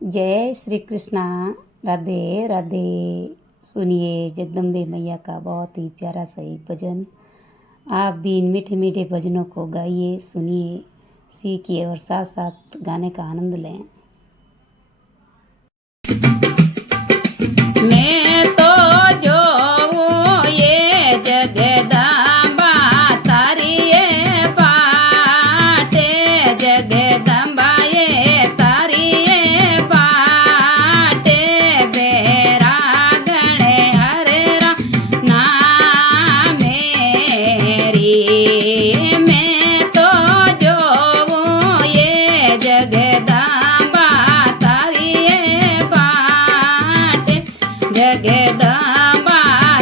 जय श्री कृष्णा। राधे राधे। सुनिए जगदम्बे मैया का बहुत ही प्यारा सा एक भजन। आप भी इन मीठे मीठे भजनों को गाइए, सुनिए, सीखिए और साथ साथ गाने का आनंद लें। मैं तो जोऊं ये जगदम्बा तारी ये पाटे, जगदम्बा ये तारी ये पाटे, बेरा गणे हरे नाम मेरी। मैं तो जोऊं ये जगदम्बा तारी ये पाटे, जगदम्बा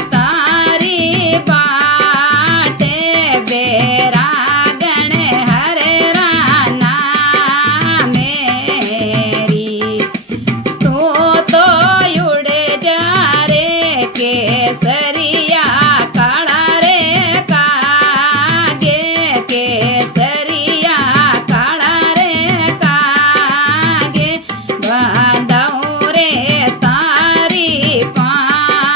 तारी बाटे, बेरा गण हरे नाम मेरी। तू तो उड़े जा रे केसरिया काला रे कागे, केसरिया काला रे कागे, बांधऊ रे तारी पाँव, बांधऊ रे तारी पाँव, बेरा गण हरे नाम मेरी। तू तो उड़े जा रे केसरिया काला रे कागे, केसरिया काला रे कागे, बांधऊ रे तारी पाँव, बेरा गण हरे नाम मेरी।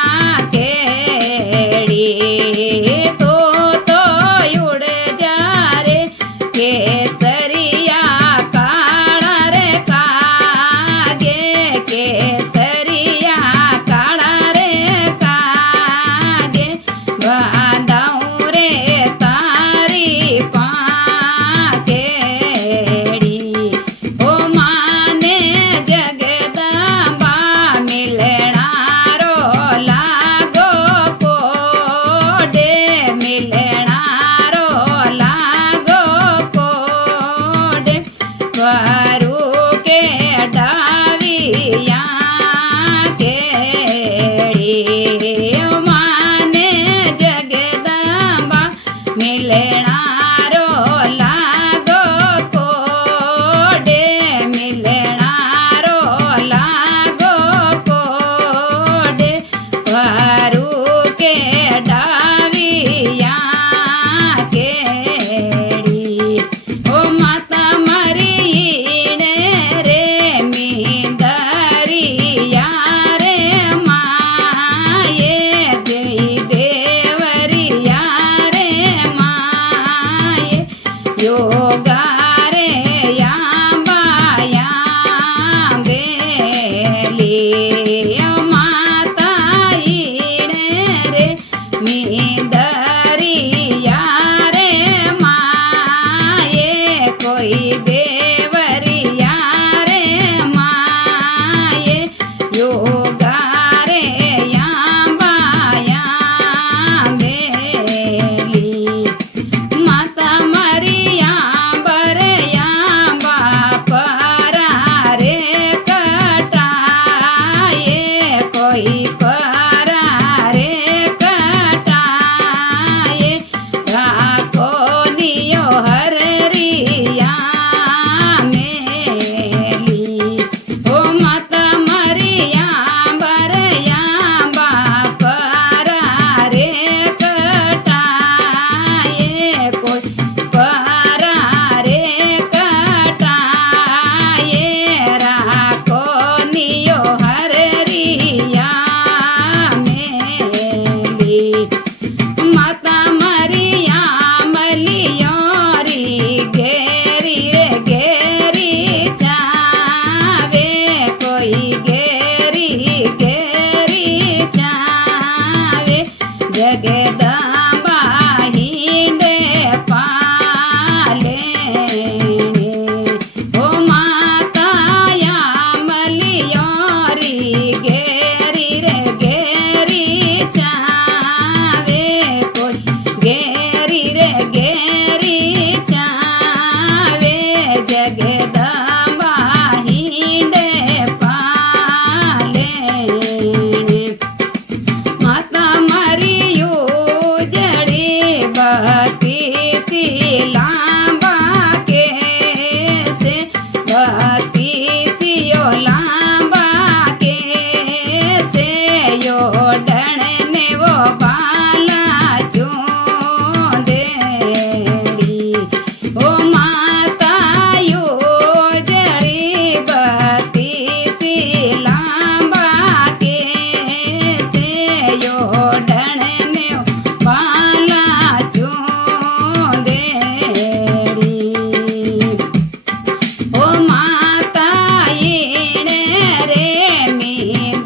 ईणे रे मी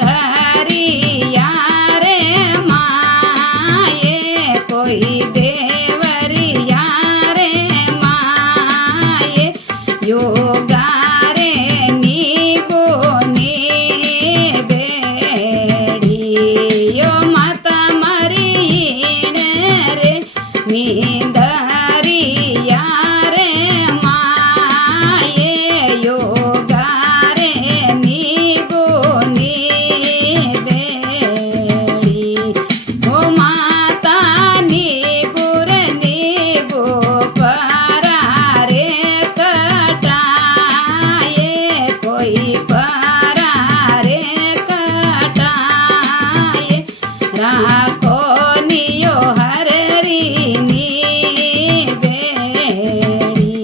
धरिया रे माये कोई देवरिया रे माये योगा रे नीबो बेड़ी यो माता मरी ईणे रे मी धरिया रे माये योगा रे नीबो बेड़ी ओ माता नीबुर नीबो परा रे कटाये कोई परा रे कटाये राखो नियो हररी नी बेड़ी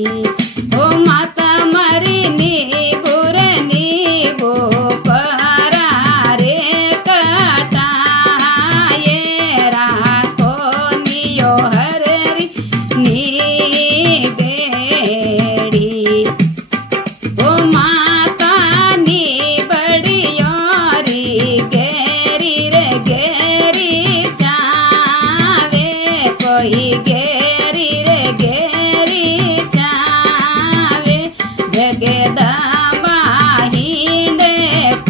ओ माता मरी नीबुर नीबो परा रे कटाये राखो नियो हररी नी बेड़ी ओ माता नी बड़ियोरी गेरी रे गेरी चावे कोई गेरी रे गेरी चावे जगदम्बा हिंडे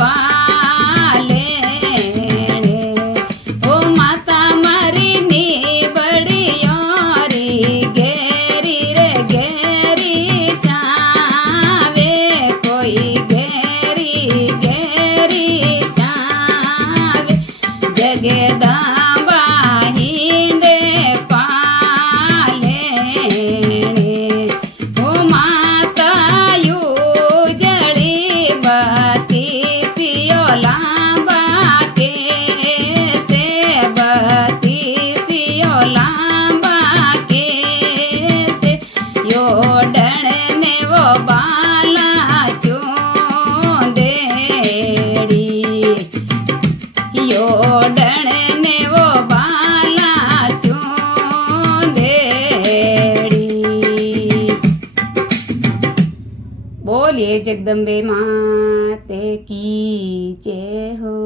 पालेणे ओ माता मरी नी बड़ियोरी गेरी रे गेरी चावे कोई गेरी गेरी चावे जगदम्बा हिंडे पालेणे ओ माता उजड़ी बत्ती सियो लांबा के से बत्ती सियो लांबा के से यो डणने वो बाला चूंडेड़ी यो डणने वो बाला चूंडेड़ी। बोलिए जगदम्बे माते की जय हो।